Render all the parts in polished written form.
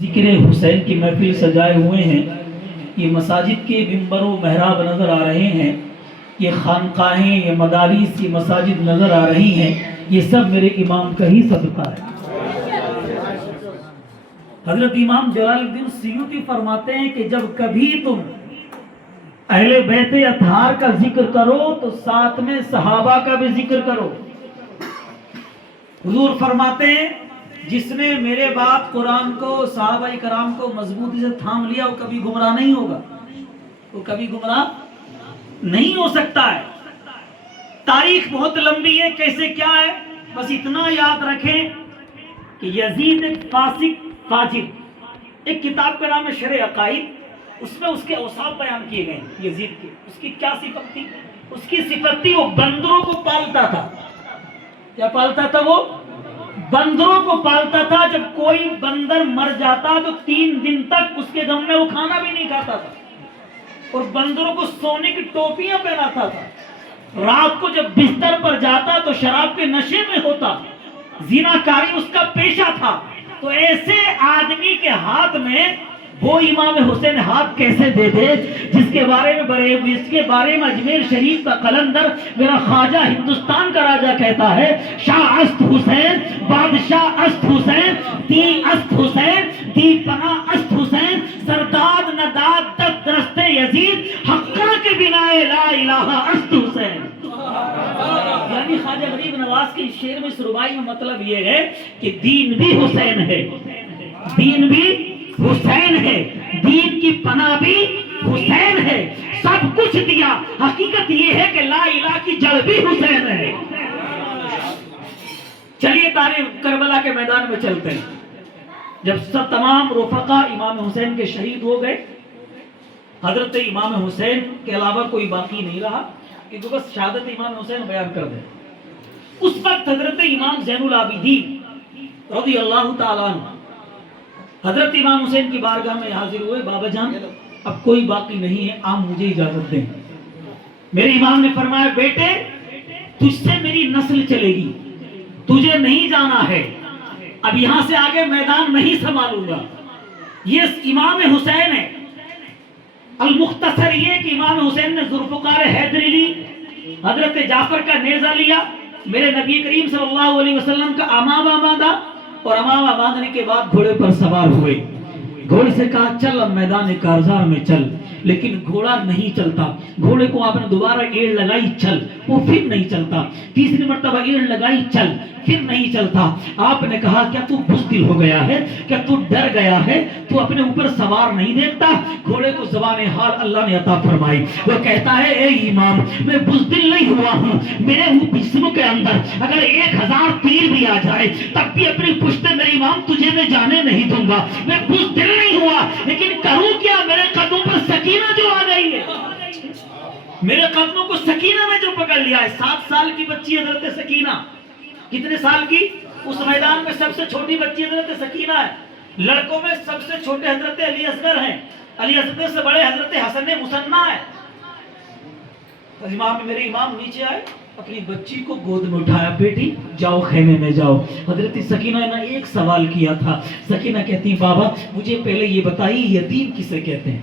ذکر حسین کی محفل سجائے ہوئے ہیں. یہ مساجد کے منبر و محراب نظر آ رہے ہیں، یہ خانقاہیں، یہ مدارس، یہ مساجد نظر آ رہی ہیں. یہ سب میرے امام کا ہی صدقہ ہے. حضرت امام جلال الدین سیوطی فرماتے ہیں کہ جب کبھی تم اہل بیت اطہار کا ذکر کرو تو ساتھ میں صحابہ کا بھی ذکر کرو. حضور فرماتے ہیں جس نے میرے بعد قرآن کو، صحابہ کرام کو مضبوطی سے تھام لیا وہ کبھی گمراہ نہیں ہوگا، وہ کبھی گمراہ نہیں ہو سکتا ہے. تاریخ بہت لمبی ہے، کیسے کیا ہے بس اتنا یاد رکھیں کہ یزید ایک فاسق فاجر، ایک کتاب کا نام ہے شرح عقائد، اس میں اس کے اوصاف بیان کیے گئے ہیں. یزید کے اس کی کیا صفت تھی؟ اس کی صفت تھی وہ بندروں کو پالتا تھا. کیا پالتا تھا؟ وہ بندروں کو پالتا تھا. جب کوئی بندر مر جاتا تو 3 دن تک اس کے غم میں وہ کھانا بھی نہیں کھاتا تھا، اور بندروں کو سونے کی ٹوپیاں پہناتا تھا. رات کو جب بستر پر جاتا تو شراب کے نشے میں ہوتا، زناکاری اس کا پیشہ تھا. تو ایسے آدمی کے ہاتھ میں وہ امام حسین ہاتھ کیسے دے دے جس کے بارے میں اجمیر شریف کا قلندر میرا خواجہ ہندوستان کا راجہ کہتا ہے، شاہ است حسین، بادشاہ است حسین، دی است حسین، دی پناہ است حسین، سرداد نداد تک درست یزید، حقہ کے بنا لا الہ است حسین. یعنی خواجہ غریب نواز کے شعر میں، اس ربائی میں مطلب یہ ہے کہ دین بھی حسین ہے، دین بھی حسین ہے، دین کی پناہ بھی حسین ہے، سب کچھ دیا. حقیقت یہ ہے کہ لا الہ کی جڑ بھی حسین ہے. چلیے تاریخ کربلا کے میدان میں چلتے ہیں. جب سب تمام رفقا امام حسین کے شہید ہو گئے، حضرت امام حسین کے علاوہ کوئی باقی نہیں رہا کہ بس شہادت امام حسین بیان کر دیں. اس وقت حضرت امام زین العابدین رضی اللہ تعالیٰ عنہ حضرت امام حسین کی بارگاہ میں حاضر ہوئے. بابا جان اب کوئی باقی نہیں ہے، آپ مجھے اجازت دیں. میرے امام نے فرمایا، بیٹے تجھ سے میری نسل چلے گی، تجھے نہیں جانا ہے، اب یہاں سے آگے میدان نہیں سنبھالوں گا. یہ امام حسین ہے. المختصر یہ کہ امام حسین نے ذوالفقار حیدری لی، حضرت جعفر کا نیزہ لیا، میرے نبی کریم صلی اللہ علیہ وسلم کا امامہ باندھا، اور امامہ باندھنے کے بعد گھوڑے پر سوار ہوئے. گھوڑے سے کہا چل اب میدان کارزار میں چل، لیکن گھوڑا نہیں چلتا. گھوڑے کو آپ نے دوبارہ ایڑ لگائی، چل، وہ پھر نہیں چلتا. تیسری مرتبہ ایڑ لگائی، چل، پھر نہیں چلتا. آپ نے کہا کیا تو بزدل ہو گیا ہے؟ کیا تو ڈر گیا ہے؟ تو اپنے اوپر سوار نہیں دیکھتا؟ گھوڑے کو زبان حال اللہ نے عطا فرمائی. وہ کہتا ہے اے امام میں بزدل نہیں ہوا ہوں، میرے جسم کے اندر اگر 1000 تیر بھی آ جائے تب بھی اپنی پشت میرے امام تجھے میں جانے نہیں دوں گا. میں بزدل نہیں ہوا، لیکن کروں کیا؟ میرے قدموں پر سکینہ جو آ گئی ہے، میرے قدموں کو سکینہ نے جو پکڑ لیا ہے. 7 سال کی بچی حضرت سکینہ، کتنے سال کی؟ اس میدان میں سب سے چھوٹی بچی حضرت سکینہ ہے. لڑکوں میں سب سے چھوٹے حضرت علی اصغر ہیں، علی اصغر سے بڑے حضرت حسن مثنیٰ ہے. میرے امام نیچے آئے، اپنی بچی کو گود میں اٹھایا، بیٹی جاؤ خیمے میں جاؤ. حضرت سکینہ نے ایک سوال کیا تھا. سکینہ کہتی بابا مجھے پہلے یہ بتائیے یتیم کسے کہتے ہیں؟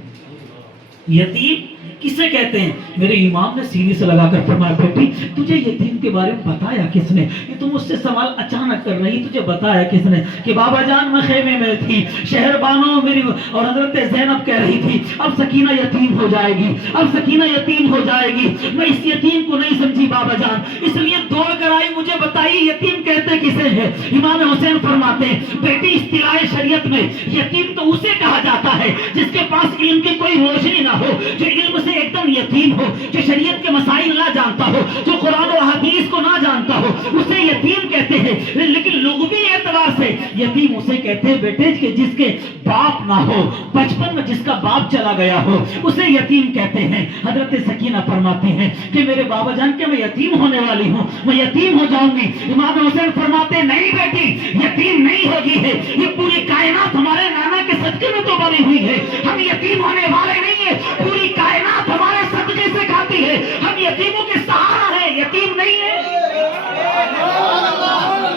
یتیم کسے کہتے ہیں؟ میرے امام نے سینے سے لگا کر فرمایا، بیٹی تجھے یتیم کے بارے میں بتایا کس نے؟ یہ تم مجھ سے سوال اچانک کر رہی، تجھے بتایا کس نے؟ کہ بابا جان میں خیمے میں تھی، شہر بانو میری اور حضرت زینب کہہ رہی تھی اب سکینہ یتیم ہو جائے گی، اب سکینہ یتیم ہو جائے گی. میں اس یتیم کو نہیں سمجھی بابا جان، اس لیے دوڑ کر آئی، مجھے بتائیے یتیم کہتے کسے ہیں؟ امام حسین فرماتے ہیں بیٹی اصطلاح شریعت میں یتیم تو اسے کہا جاتا ہے جس کے پاس علم کی کوئی روشنی نہ ہو، جو علم سے ایک دم یتیم ہو، جو شریعت کے مسائل نہ جانتا ہو، جو قرآن و حدیث کو نہ جانتا ہو، اسے یتیم کہتے ہیں. لیکن لغوی اعتبار سے یتیم اسے کہتے ہیں بیٹے کہ جس کے باپ نہ ہو، بچپن میں جس کا باپ چلا گیا ہو اسے یتیم کہتے ہیں. حضرت سکینہ فرماتے ہیں کہ میرے بابا جان کہ میں یتیم ہونے والی ہوں، میں یتیم ہو جاؤں گی. امام حسین فرماتے ہیں نہیں بیٹی یتیم نہیں ہوگی ہے، یہ پوری کائنات ہمارے نانا کے صدقے میں تو بنی ہوئی ہے. ہم یتیم ہونے والے نہیں ہیں، پوری کائنات ہمارے صدقے سے کھاتی ہے. ہم یتیموں کے سہارا ہیں، یتیم نہیں ہے.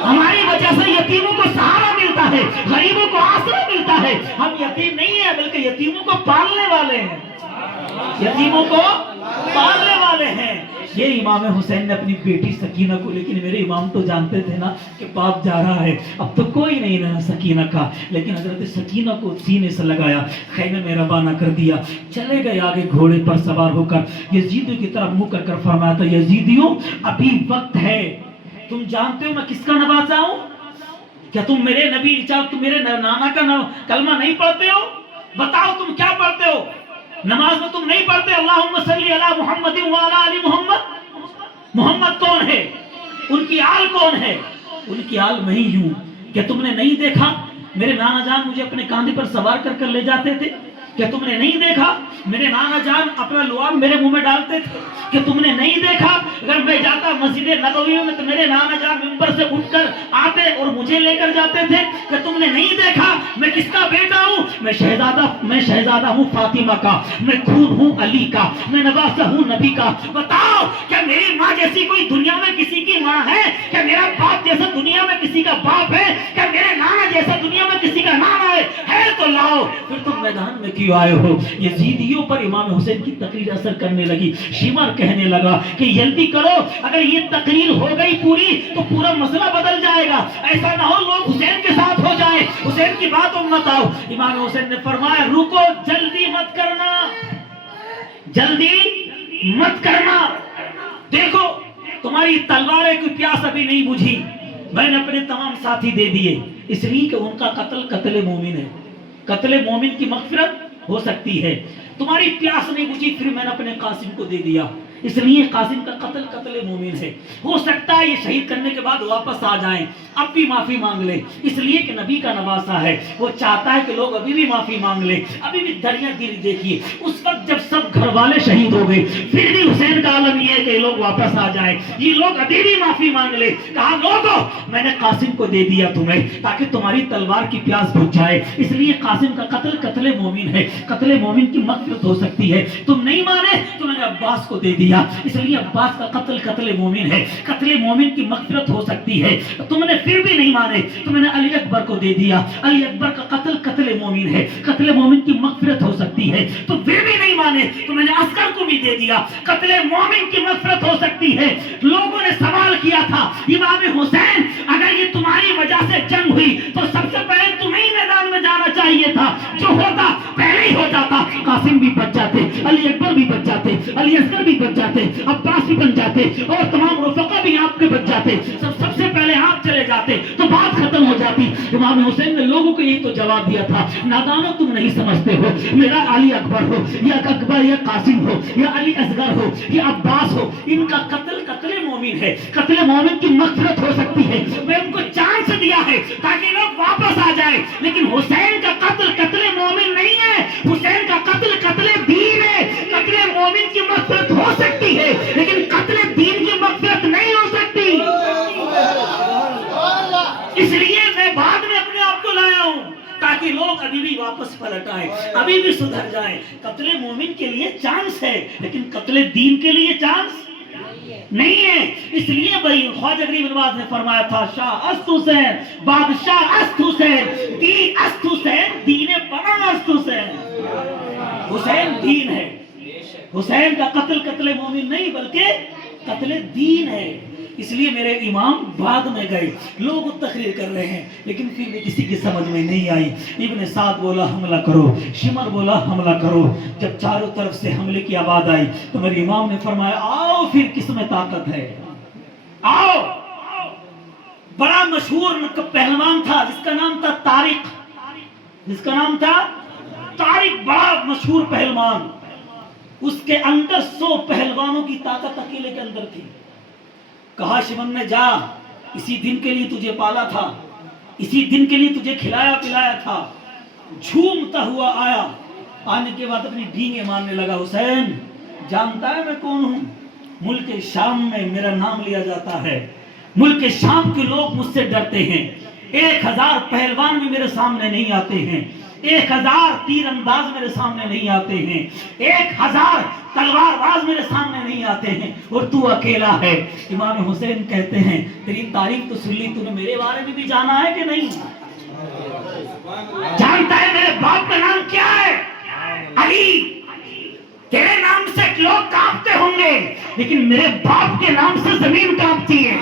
ہماری وجہ سے یتیموں کو سہارا ملتا ہے، غریبوں کو آسرا ملتا کیا ہے؟ ہم یتیم نہیں ہیں بلکہ یتیموں کو پالنے والے ہیں، یتیموں کو پالنے والے ہیں۔ یہ امام حسین نے اپنی بیٹی سکینہ کو، لیکن میرے امام تو جانتے تھے نا کہ باپ جا رہا ہے، اب تو کوئی نہیں رہا سکینہ کا، لیکن حضرت سکینہ کو سینے سے لگایا، خیمے میں روانہ کر دیا، چلے گئے آگے گھوڑے پر سوار ہو کر یزیدیوں کی طرف منہ کر فرمایا تھا، یزیدیوں ابھی وقت ہے، تم جانتے ہو میں کس کا نواسا ہوں؟ کیا تم میرے نبی تم میرے نانا کا کلمہ نہیں پڑھتے ہو؟ بتاؤ تم کیا پڑھتے ہو؟ نماز میں تم نہیں پڑھتے اللہم صلی علی محمد وعلی آل محمد؟ محمد کون ہے؟ ان کی آل کون ہے؟ ان کی آل میں ہی ہوں۔ کیا تم نے نہیں دیکھا میرے نانا جان مجھے اپنے کاندھے پر سوار کر کر لے جاتے تھے؟ کیا تم نے نہیں دیکھا میرے نانا جان اپنا لعاب میرے منہ میں ڈالتے تھے؟ کہ تم نے نہیں دیکھا اگر میں جاتا مسجد نبوی میں تو میرے نانا جان منبر سے اٹھ کر آتے اور مجھے لے کر جاتے تھے؟ کہ تم نے نہیں دیکھا میں کس کا بیٹا ہوں؟ میں شہزادہ ہوں فاطمہ کا، میں خون ہوں علی کا، میں نواسہ ہوں نبی کا۔ بتاؤ کیا میری ماں جیسی کوئی دنیا میں کسی کی ماں ہے؟ کیا میرا باپ جیسا دنیا میں کسی کا باپ ہے؟ کیا میرے نانا جیسا دنیا میں کسی کا نانا ہے تو لاؤ، پھر تم میدان میں کیوں آئے ہو؟ یزیدیوں پر امام حسین کی تقریر اثر کرنے لگی۔ شیمر کہنے لگا کہ جلدی کرو، اگر یہ تقریر ہو گئی پوری تو پورا مسئلہ بدل جائے گا، ایسا نہ ہو لوگ حسین کے ساتھ ہو جائیں، حسین کی بات مت آؤ۔ امام حسین نے فرمایا رکو، جلدی مت کرنا، جلدی مت کرنا، دیکھو تمہاری تلواریں کی پیاس ابھی نہیں بجھی، میں نے اپنے تمام ساتھی دے دیے، اس لیے کہ ان کا قتل مومن ہے، قتل مومن کی مغفرت ہو سکتی ہے، تمہاری پیاس نہیں بجھی پھر میں نے اپنے قاسم کو دے دیا، اس لیے قاسم کا قتل مومن ہے، ہو سکتا ہے یہ شہید کرنے کے بعد واپس آ جائیں، اب بھی معافی مانگ لے، اس لیے کہ نبی کا نواسا ہے، وہ چاہتا ہے کہ لوگ ابھی بھی معافی مانگ لے، ابھی بھی دریا گیری دیکھیے، اس وقت جب سب گھر والے شہید ہو گئے پھر بھی حسین کا عالم یہ ہے کہ لوگ واپس آ جائیں، یہ لوگ ابھی بھی معافی مانگ لے۔ کہا لوگو میں نے قاسم کو دے دیا تمہیں تاکہ تمہاری تلوار کی پیاس بجھ جائے، اس لیے قاسم کا قتل مومن ہے، قتل مومن کی مغفرت ہو سکتی ہے، تم نہیں مانے تو میں نے عباس کو دے دیا، اس لیے عباس کا قتل مومن ہے، قتل مومن کی مغفرت ہو سکتی ہے، تم نے پھر بھی نہیں مانے تو میں نے علی اکبر کو دے دیا، علی اکبر کا قتل مومن ہے، قتل مومن کی مغفرت ہو سکتی ہے، تو پھر بھی نہیں مانے تو میں نے عسکر کو بھی دے دیا، قتل مومن کی مغفرت ہو سکتی ہے۔ لوگوں نے سوال کیا تھا امام حسین اگر یہ تمہاری وجہ سے جنگ ہوئی تو سب سے پہلے تمہیں ہی میدان میں جانا چاہیے تھا، جو ہوتا پہلے ہی ہو جاتا، قاسم بھی بچ جاتے، علی اکبر بھی بچ جاتے، علی اصغر بھی بچ جاتے، عباس بھی بن جاتے اور تمام رفقا بھی آپ کے بچ جاتے، سب سے پہلے آپ چلے جاتے تو بات ختم ہو جاتی۔ امام حسین نے لوگوں کو یہی تو جواب دیا تھا، نادانوں تم نہیں سمجھتے ہو، میرا علی اکبر ہو یا اکبر یا قاسم ہو یا علی اصغر ہو یا عباس ہو، ان کا قتل مومن ہے، قتل مومن کی مغفرت ہو سکتی ہے، میں ان کو چانس دیا ہے تاکہ لوگ واپس آ جائیں، لیکن حسین کا قتل مومن نہیں ہے، حسین کا قتل دین ہے، قتل مومن کی مغفرت ہو سکتی ہے لیکن قتل دین کی مغفرت نہیں ہو سکتی، اس لیے میں بعد میں اپنے آپ کو لایا ہوں تاکہ لوگ ابھی بھی واپس پلٹ آئیں، ابھی بھی سدھر جائیں۔ قتل مومن کے لیے چانس ہے لیکن قتل دین کے لیے چانس نہیں ہے، اس لیے بھائی خواجہ غریب نواز نے فرمایا تھا شاہ است حسین بادشاہ است حسین دین است حسین دین بنا است حسین، حسین دین ہے، حسین کا قتل مومن نہیں بلکہ قتل دین ہے، اس لیے میرے امام بعد میں گئے، لوگ تقریر کر رہے ہیں لیکن پھر بھی کسی کی سمجھ میں نہیں آئی۔ ابن سعد بولا حملہ کرو، شمر بولا حملہ کرو، جب چاروں طرف سے حملے کی آواز آئی تو میرے امام نے فرمایا آؤ پھر کس میں طاقت ہے، آؤ۔ بڑا مشہور پہلوان تھا جس کا نام تھا طارق، بڑا مشہور پہلوان، اس کے اندر 100 پہلوانوں کی طاقت اکیلے کے اندر تھی۔ کہا شمن نے جا، اسی دن کے لیے تجھے پالا تھا، اسی دن کے لیے تجھے کھلایا پلایا تھا، جھومتا ہوا آیا، آنے کے بعد اپنی ڈینگیں مارنے لگا، حسین جانتا ہے میں کون ہوں؟ ملک شام میں میرا نام لیا جاتا ہے، ملک شام کے لوگ مجھ سے ڈرتے ہیں، 1000 پہلوان بھی میرے سامنے نہیں آتے ہیں، 1000 تیر انداز میرے سامنے نہیں آتے ہیں، 1000 تلوار باز میرے سامنے نہیں آتے ہیں اور تو اکیلا ہے۔ امام حسین کہتے ہیں تیری تعریف تو سن لی، تو نے میرے بارے میں بھی جانا ہے کہ نہیں؟ جانتا ہے میرے باپ کا نام کیا ہے؟ علی۔ تیرے نام سے لوگ کانپتے ہوں گے، لیکن میرے باپ کے نام سے زمین کانپتی ہے۔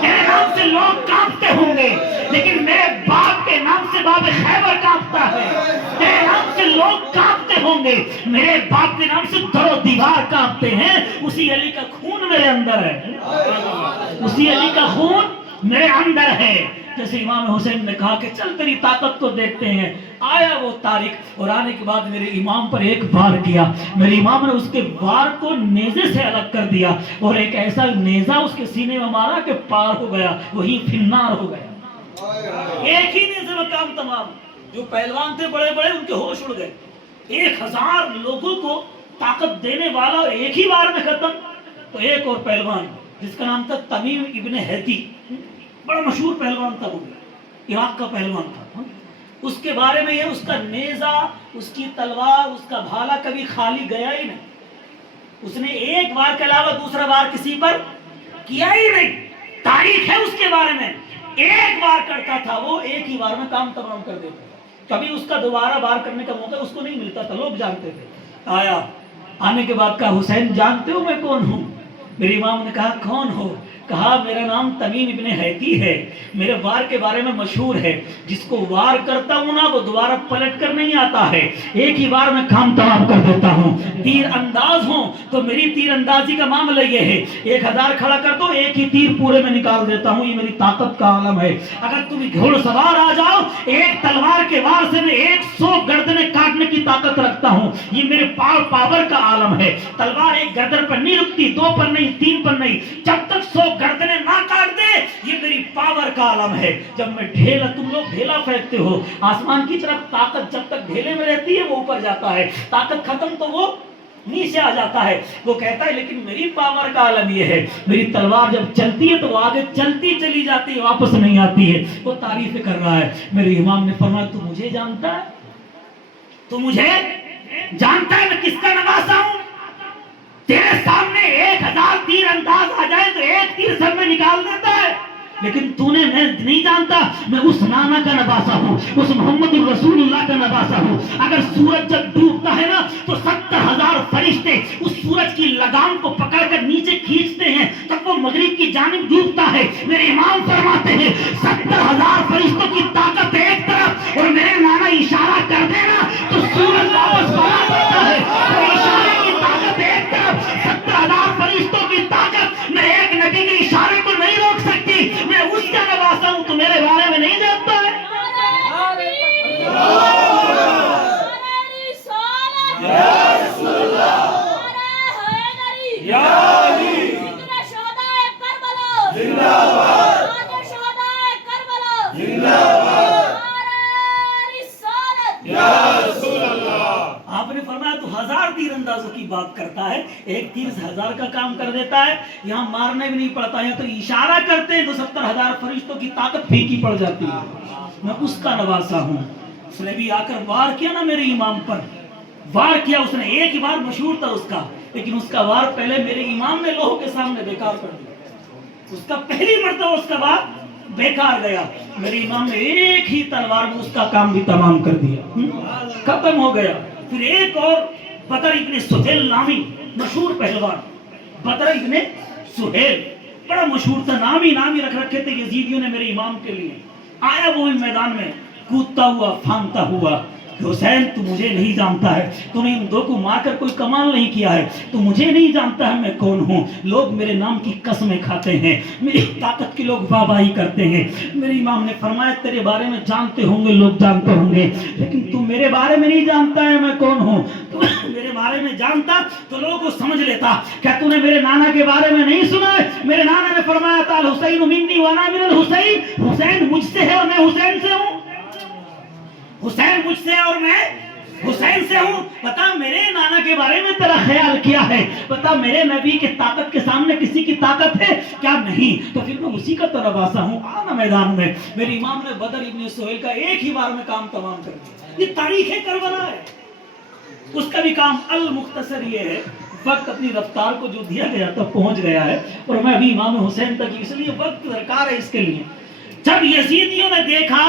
تیرے نام سے لوگ کانپتے ہوں گے، لیکن میرے باپ کے نام سے باب خیبر کانپتا ہے۔ تیرے نام سے لوگ کانپتے ہوں گے، میرے باپ کے نام سے در و دیوار کانپتے ہیں۔ اسی علی کا خون میرے اندر ہے، اسی علی کا خون میرے اندر ہے۔ جیسے امام حسین نے کہا کہ چل تیری طاقت کو دیکھتے ہیں، آیا وہ طارق اور آنے کے بعد میرے امام پر ایک وار کیا، میرے امام نے اس کے وار کو نیزے سے الگ کر دیا اور ایک ایسا نیزہ اس کے سینے میں مارا کہ پار ہو گیا، وہی فنار ہو گیا۔ ایک ہی نیزے میں کام تمام۔ جو پہلوان تھے بڑے بڑے، ان کے ہوش اڑ گئے۔ 1000 لوگوں کو طاقت دینے والا اور ایک ہی وار میں ختم۔ تو ایک اور پہلوان جس کا نام تھا تمیم ابن حیتی، بڑا مشہور پہلوان تھا، وہ عراق کا پہلوان تھا۔ اس کے بارے میں یہ، اس کا نیزہ، اس کی تلوار، اس کا بھالا کبھی خالی گیا ہی نہیں۔ اس نے ایک وار کے علاوہ دوسرا وار کسی پر کیا ہی نہیں۔ تاریخ ہے اس کے بارے میں، ایک وار کرتا تھا وہ، ایک ہی وار میں کام تمام کر دیتا تھا۔ کبھی اس کا دوبارہ وار کرنے کا موقع اس کو نہیں ملتا تھا، لوگ جانتے تھے۔ آیا، آنے کے بعد کہا حسین جانتے ہو میں کون ہوں؟ میرے امام نے کہا کون ہو؟ کہا میرا نام تمیم ابن حیتی ہے، میرے وار کے بارے میں مشہور ہے، جس کو وار کرتا ہوں نا وہ دوبارہ پلٹ کر نہیں آتا ہے، ایک ہی وار میں کام تمام کر دیتا ہوں۔ تیر انداز ہوں تو میری تیر اندازی کا معاملہ یہ ہے، 1000 کھڑا کر دو، ایک ہی تیر پورے میں نکال دیتا ہوں، یہ میری طاقت کا عالم ہے۔ اگر تم گھوڑ سوار آ جاؤ، ایک تلوار کے وار سے میں 100 گردنیں کاٹنے کی طاقت رکھتا ہوں، یہ میرے پاور کا عالم ہے۔ تلوار ایک گردن پر نہیں رکتی، 2 پر نہیں، 3 پر نہیں، جب تک 100 گردنیں نہ کاٹ دے، یہ میری پاور کا عالم ہے۔ جب میں ڈھیلا، تم لوگ ڈھیلا پھینکتے ہو آسمان کی طرف، طاقت جب تک ڈھیلے میں رہتی ہے وہ اوپر جاتا ہے، طاقت ختم تو وہ نیچے آ جاتا ہے۔ وہ کہتا ہے لیکن میری پاور کا عالم یہ ہے، میری تلوار جب چلتی ہے تو وہ آگے چلتی چلی جاتی ہے، واپس نہیں آتی ہے۔ وہ تعریف کر رہا ہے۔ میرے امام نے فرمایا تو مجھے جانتا ہے؟ تو مجھے جانتا ہے میں کس کا نواسا ہوں؟ تیرے سامنے 1000 تیر انداز آ جائے تو ایک تیر سر میں نکال دیتا ہے، لیکن تو نے میں نہیں جانتا میں اس نانا کا نواسا ہوں، اس محمد الرسول اللہ کا نواسا ہوں۔ اگر سورج جب ڈوبتا ہے نا تو 70,000 فرشتے اس سورج کی لگام کو پکڑ کر نیچے کھینچتے ہیں، تب وہ مغرب کی جانب ڈوبتا ہے۔ میرے امام فرماتے ہیں 70,000 فرشتوں کی طاقت ایک طرف اور میرے نانا اشارہ کر دینا تو سورج واپس بنا دیتا ہے۔ اشارے کی طاقت ایک طرف، 70,000 فرشتوں کی طاقت، میں ایک نبی کے اشارے کو نہیں روک سکتی، میں اس کا نواسا ہوں، تو میرے بارے میں نہیں جانتا ہے؟ آپ نے فرمایا تو 1000 تیر اندازوں کی بات کرتا ہے، ایک تیر 1000 کا کام کر دیتا ہے، یہاں مارنے بھی نہیں پڑتا ہے، تو اشارہ کرتے ہیں تو 70,000 فرشتوں کی طاقت پھیکی پڑ جاتی ہے۔ میں اس کا نواسا ہوں۔ اس نے بھی آ کر وار کیا نا میرے امام پر، وار کیا اس نے، ایک ہی بار مشہور تھا اس کا، لیکن اس کا وار پہلے میرے امام نے لوگوں کے سامنے بیکار کر دیا، اس کا پہلی مرتبہ اس کا وار بیکار گیا۔ میرے امام نے ایک ہی تلوار میں اس کا کام بھی تمام کر دیا، ختم ہو گیا۔ پھر ایک اور بدر ابن سہیل نامی مشہور پہلوان، بدر ابن سہیل بڑا مشہور تھا، نامی رکھ رکھے تھے یزیدیوں نے میرے امام کے لیے۔ آیا وہ بھی میدان میں کودتا ہوا پھاندتا ہوا کہ حسین تو مجھے نہیں جانتا ہے، تو نے ان دو کو مار کر کوئی کمال نہیں کیا ہے، تو مجھے نہیں جانتا ہے میں کون ہوں، لوگ میرے نام کی قسمیں کھاتے ہیں، میری طاقت کے لوگ واہ واہی کرتے ہیں۔ میرے امام نے فرمایا تیرے بارے میں جانتے ہوں گے لوگ، جانتے ہوں گے، لیکن تو میرے بارے میں نہیں جانتا ہے میں کون ہوں۔ تو میرے بارے میں جانتا تو لوگوں کو سمجھ لیتا۔ کیا تو نے میرے نانا کے بارے میں نہیں سنا ہے؟ میرے نانا نے فرمایا تھا الحسین منی وانا من الحسین، حسین مجھ سے ہے اور میں حسین سے ہوں، حسین مجھ سے اور میں حسین سے ہوں۔ بتا میرے نانا کے بارے میں تیرا خیال کیا ہے؟ بتا میرے نبی کی طاقت کے سامنے کسی کی طاقت ہے کیا؟ نہیں۔ تو پھر میں اسی کا نواسا ہوں، آنا میدان میں۔ میرے امام نے بدر ابن سہیل کا ایک ہی بار میں کام تمام کر دیا۔ یہ تاریخ کربلا ہے، اس کا بھی کام المختصر یہ ہے، وقت اپنی رفتار کو جو دیا گیا تھا پہنچ گیا ہے، اور میں ابھی امام حسین تک، اس لیے وقت درکار ہے اس کے لیے۔ جب یزیدیوں نے دیکھا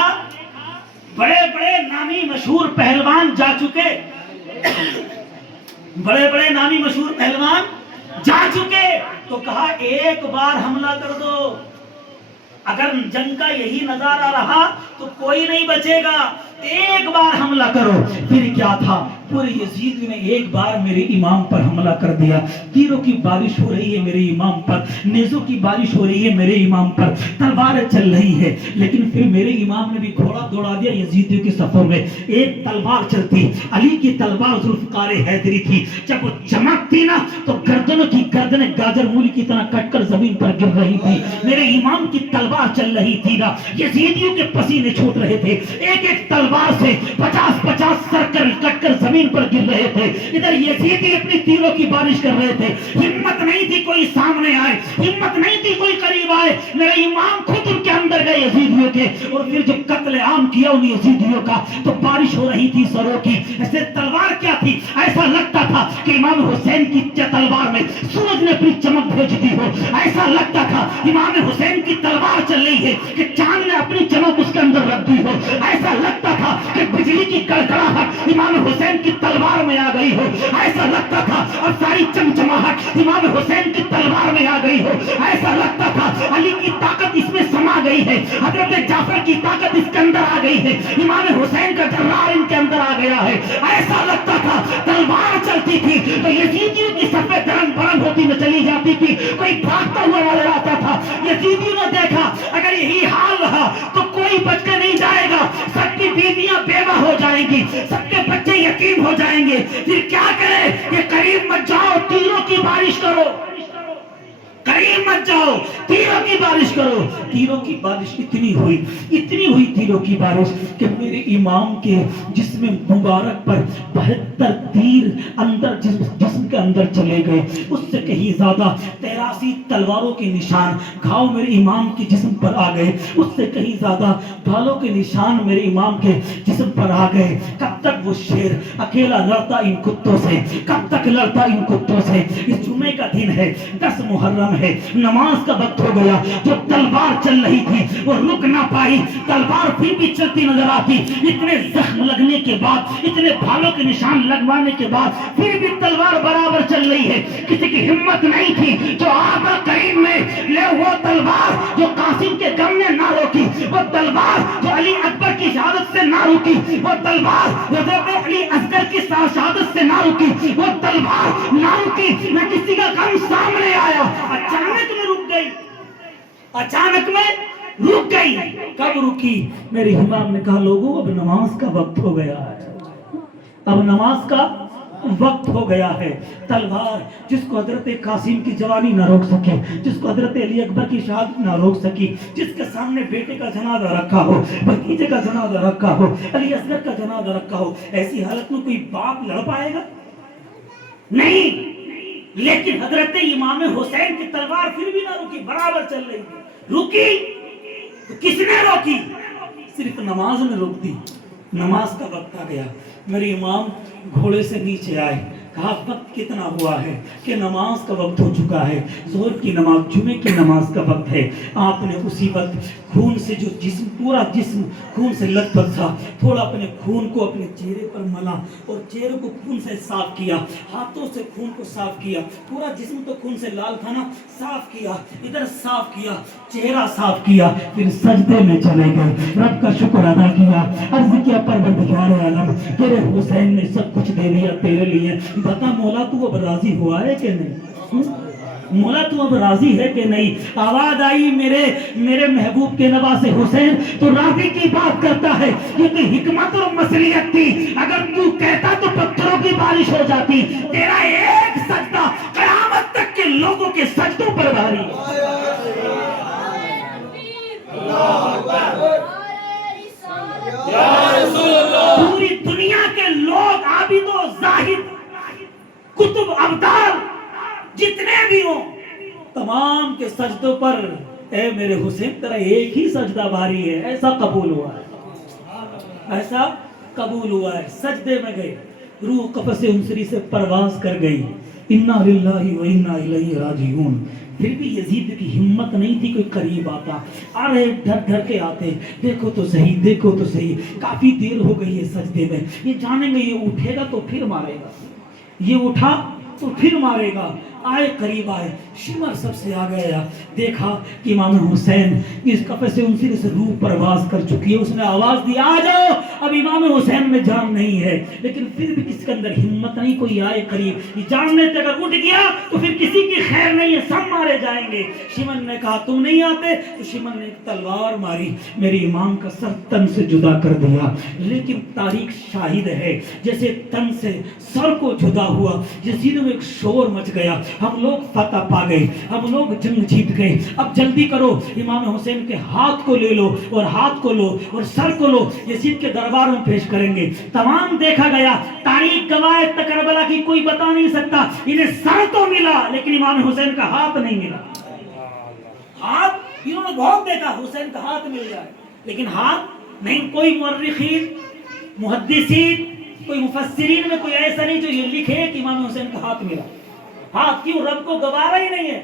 بڑے بڑے نامی مشہور پہلوان جا چکے، بڑے بڑے نامی مشہور پہلوان جا چکے، تو کہا ایک بار حملہ کر دو، اگر جنگ کا یہی نظارہ رہا تو کوئی نہیں بچے گا، ایک بار حملہ کرو۔ پھر کیا تھا، پورے یزید نے ایک بار میرے امام پر حملہ کر دیا، تیروں کی بارش ہو رہی ہے میرے امام پر، نیزوں کی بارش ہو رہی ہے میرے امام پر، تلواریں چل رہی ہے، لیکن پھر میرے امام نے بھی گھوڑا دوڑا دیا یزیدیوں کے صفوں میں، ایک تلوار چلتی، علی کی تلوار ذوالفقار حیدری تھی، جب وہ چمکتی نا تو گردنوں کی گردنیں گاجر مولی کی طرح کٹ کر زمین پر گر رہی تھی، میرے امام کی تلوار چل رہی تھی نا، یزیدیوں کے پسینے چھوٹ رہے تھے، ایک ایک تلوار سے 50-50 سر کٹ کر زمین پر گر رہے تھے، ادھر یزیدی اپنی تیروں کی بارش کر رہے تھے، ہمت نہیں تھی کوئی سامنے آئے، ہمت نہیں تھی کوئی قریب آئے، میرے امام خود ان کے اندر گئے یزیدیوں کے، اور پھر جو قتل عام کیا ان یزیدیوں کا، تو بارش ہو رہی تھی سروں کی، ایسے تلوار کیا تھی، ایسا لگتا تھا کہ امام حسین کی تلوار میں سورج نے اپنی چمک بھیج دی ہو، ایسا لگتا تھا امام حسین کی تلوار چل رہی ہے کہ چاند نے اپنی چمک اس کے اندر رکھ دی ہو، ایسا لگتا تھا کہ بجلی کی کڑکڑاہٹ امام حسین کی تلوار میں آ گئی ہو، ایسا لگتا تھا اور ساری چمچماہٹ امام حسین کی تلوار میں آ گئی ہو، ایسا لگتا تھا علی کی طاقت اس میں سما گئی ہے، حضرت جعفر کی طاقت اس کے اندر آ گئی ہے، امام حسین کا جرار ان کے اندر آ گیا ہے، ایسا لگتا تھا تلوار چلتی تھی تو یزیدیوں کی صفیں درم برم ہوتی میں چلی جاتی تھی، کوئی بھاگتا ہوا نظر آتا تھا، یزیدیوں نے دیکھا اگر یہی حال رہا تو کوئی بچ کے نہیں جائے گا، سب کی بیویاں بیوہ ہو جائیں گی، سب کے بچے یتیم ہو جائیں گے، پھر کیا کرے، یہ قریب مت جاؤ تیروں کی بارش کرو، قریب مت جاؤ تیروں کی بارش کرو، تیروں کی بارش اتنی ہوئی تیروں کی بارش کہ میرے امام کے جسم مبارک پر 72 تیر اندر جسم کے اندر چلے گئے، اس سے کہیں زیادہ 83 تلواروں کے نشان گھاؤ میرے امام کے جسم پر آ گئے، اس سے کہیں زیادہ بھالوں کے نشان میرے امام کے جسم پر آ گئے۔ کب تک وہ شیر اکیلا لڑتا ان کتوں سے، کب تک لڑتا ان کتوں سے؟ اس جمعے کا دن ہے، 10 محرم ہے، نماز کا وقت ہو گیا، جو تلوار چل رہی تھی وہ رک نہ پائی، تلوار پھر بھی چلتی نظر آتی، اتنے زخم لگنے کے بعد، اتنے بھالوں کے نشان لگوانے کے بعد پھر بھی تلوار برابر چل رہی ہے، کسی کی ہمت نہیں تھی جو آقا کریم میں لے وہ تلوار جو قاسم کے غم نے نہ روکی، وہ تلوار جو علی اکبر کی شہادت سے نہ روکی، وہ تلوار حضرت علی اصغر کی شہادت سے نہ روکی، وہ تلوار نہ روکی، نہ کسی کا غم سامنے آیا، اچانک میں رک گئی، اچانک میں رک گئی۔ کب رکی؟ میرے امام نے کہا لوگوں اب نماز کا وقت ہو گیا ہے، اب نماز کا وقت ہو گیا ہے۔ تلوار جس کو حضرت قاسم کی جوانی نہ روک سکے، جس کو حضرت علی اکبر کی شہادت نہ روک سکی، جس کے سامنے بیٹے کا جنازہ رکھا ہو، بھتیجے کا جنازہ رکھا ہو، علی اصغر کا جنازہ رکھا ہو، ایسی حالت میں کوئی باپ لڑ پائے گا؟ نہیں، لیکن حضرت امام حسین کی تلوار پھر بھی نہ رکی، برابر چل رہی تھی۔ رکی تو کس نے روکی؟ صرف نماز میں روک دی۔ نماز کا وقت آ گیا، میرے امام گھوڑے سے نیچے آئے، کہا وقت کتنا ہوا ہے کہ نماز کا وقت ہو چکا ہے، ظہر کی نماز، جمعے کی نماز کا وقت ہے۔ آپ نے اسی وقت خون سے جو جسم، پورا جسم خون سے لت پت تھا، تھوڑا اپنے خون کو اپنے چہرے پر ملا اور چہرے کو خون سے صاف کیا، ہاتھوں سے خون کو صاف کیا، پورا جسم تو خون سے لال تھا نا، صاف کیا، ادھر صاف کیا، چہرہ صاف کیا، پھر سجدے میں چلے گئے، رب کا شکر ادا کیا، عرض کیا پروردگار عالم تیرے حسین نے سب کچھ دے دیا تیرے لیے، بتا مولا تو اب راضی ہوا ہے کہ نہیں؟ مولا تو اب راضی ہے کہ نہیں؟ آواز آئی میرے محبوب کے نواسے حسین تو راضی کی بات کرتا ہے، یہ تو حکمت اور مصلیحت تھی، اگر تو کہتا تو پتھروں کی بارش ہو جاتی، تیرا ایک سجدہ قیامت تک کے لوگوں کے سجدوں پر بھاری ہے۔ پوری دنیا کے لوگ عابد و زاہد، کتب ابدال جتنے بھی ہوں، تمام کے سجدوں پر اے میرے حسین تیرا ایک ہی سجدہ بھاری ہے، ایسا قبول ہوا ہے، ایسا قبول ہوا ہے۔ سجدے میں گئے، روح قفس انصری سے پرواز کر گئی، انا للہ و انا الیہ راجعون۔ پھر بھی یزید کی ہمت نہیں تھی کوئی قریب آتا. آ رہے ڈر ڈر کے آتے, دیکھو تو صحیح, دیکھو تو صحیح, کافی دیر ہو گئی ہے سجدے میں, یہ جانیں گے یہ اٹھے گا تو پھر مارے گا, یہ اٹھا تو پھر مارے گا. آئے قریب آئے, شمر سب سے آ گیا, دیکھا کہ امام حسین اس کفے سے ان سے روح پرواز کر چکی ہے. اس نے آواز دی آ جاؤ, اب امام حسین میں جان نہیں ہے, لیکن پھر بھی کس کے اندر ہمت نہیں کوئی آئے قریب. یہ جاننے سے اگر اٹھ گیا تو پھر کسی کی خیر نہیں ہے, سب مارے جائیں گے. شمر نے کہا تم نہیں آتے, تو شمر نے ایک تلوار ماری, میرے امام کا سر تن سے جدا کر دیا. لیکن تاریخ شاہد ہے جیسے تن سے سر کو جدا ہوا, یزید میں ایک شور مچ گیا, ہم لوگ فتح پا گئے, ہم لوگ جنگ جیت گئے, اب جلدی کرو امام حسین کے ہاتھ کو لے لو, اور ہاتھ کو لو اور سر کو لو, یزید کے دربار میں پیش کریں گے. تمام دیکھا گیا, تاریخ گواہ ہے کربلا کی, کوئی بتا نہیں سکتا. انہیں سر تو ملا لیکن امام حسین کا ہاتھ نہیں ملا. ہاتھ انہوں نے بہت دیکھا, حسین کا ہاتھ مل جائے, لیکن ہاتھ نہیں. کوئی مورخین, محدثین, کوئی مفسرین میں کوئی ایسا نہیں جو یہ لکھے کہ امام حسین کا ہاتھ ملا. ہاتھ کیوں, رب کو گوارا ہی نہیں ہے.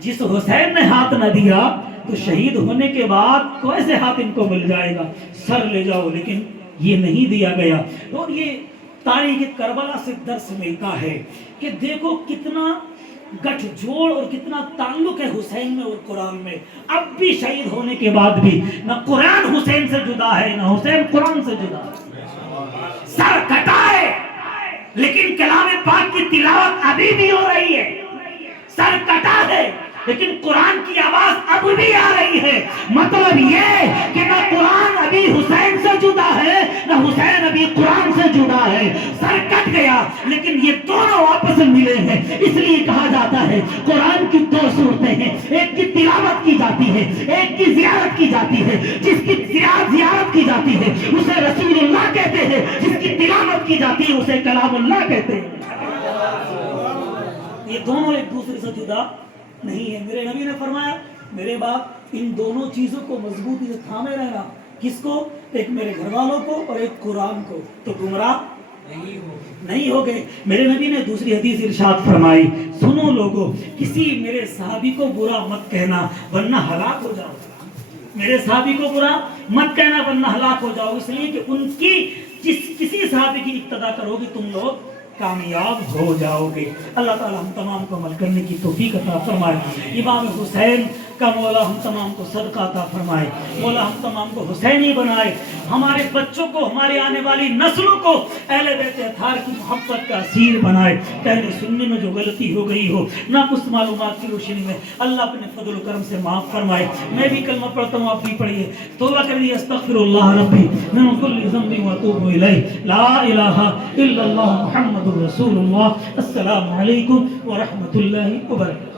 جس حسین نے ہاتھ نہ دیا تو شہید ہونے کے بعد کیسے ہاتھ ان کو مل جائے گا, سر لے جاؤ, لیکن یہ نہیں دیا گیا. اور یہ تاریخ کربلا سے درس ملتا ہے کہ دیکھو کتنا گٹھ جوڑ اور کتنا تعلق ہے حسین میں اور قرآن میں. اب بھی شہید ہونے کے بعد بھی نہ قرآن حسین سے جدا ہے, نہ حسین قرآن سے جدا ہے. سر کٹا ہے لیکن کلام پاک کی تلاوت ابھی بھی ہو رہی ہے. سر کٹا ہے لیکن قرآن کی آواز اب بھی آ رہی ہے. مطلب یہ کہ نہ قرآن ابھی حسین سے جدا ہے, نہ حسین ابھی قرآن سے جدا ہے. سر کٹ گیا لیکن یہ دونوں آپس میں ملے ہیں. اس لیے کہا جاتا ہے قرآن کی دو صورتیں ہیں, ایک کی تلاوت کی جاتی ہے, ایک کی زیارت کی جاتی ہے. جس کی زیارت کی جاتی ہے اسے رسول اللہ کہتے ہیں, جس کی تلاوت کی جاتی ہے اسے کلام اللہ کہتے ہیں. یہ دونوں ایک دوسرے سے جدا نہیں ہے. میرے نبی نے فرمایا میرے باپ ان دونوں چیزوں کو مضبوطی سے تھامے رہنا. کس کو, ایک میرے گھر والوں کو اور ایک قرآن کو, تو گمراہ نہیں ہو گئے. میرے نبی نے دوسری حدیث ارشاد فرمائی, سنو لوگوں, کسی میرے صحابی کو برا مت کہنا ورنہ ہلاک ہو جاؤ. میرے صحابی کو برا مت کہنا ورنہ ہلاک ہو جاؤ. اس لیے کہ ان کی کسی صحابی کی اقتدا کرو گے تم لوگ کامیاب ہو جاؤ گے. اللہ تعالی ہم تمام کو عمل کرنے کی توفیق عطا فرمائے. امام حسین کا مولا ہم تمام کو صدقہ عطا فرمائے. مولا ہم تمام کو حسینی بنائے. ہمارے بچوں کو, ہماری آنے والی نسلوں کو اہل بیت اطہار کی محبت کا اسیر بنائے. پہلے سننے میں جو غلطی ہو گئی ہو ناقص معلومات کی روشنی میں اللہ اپنے فضل و کرم سے معاف فرمائے. میں بھی کلمہ پڑھتا ہوں, آپ بھی پڑھیے. توبہ کریے, استغفر اللہ ربی من کل ذنب واتوب الیہ, لا الہ الا اللہ محمد رسول اللہ. السلام علیکم ورحمۃ اللہ وبرکاتہ.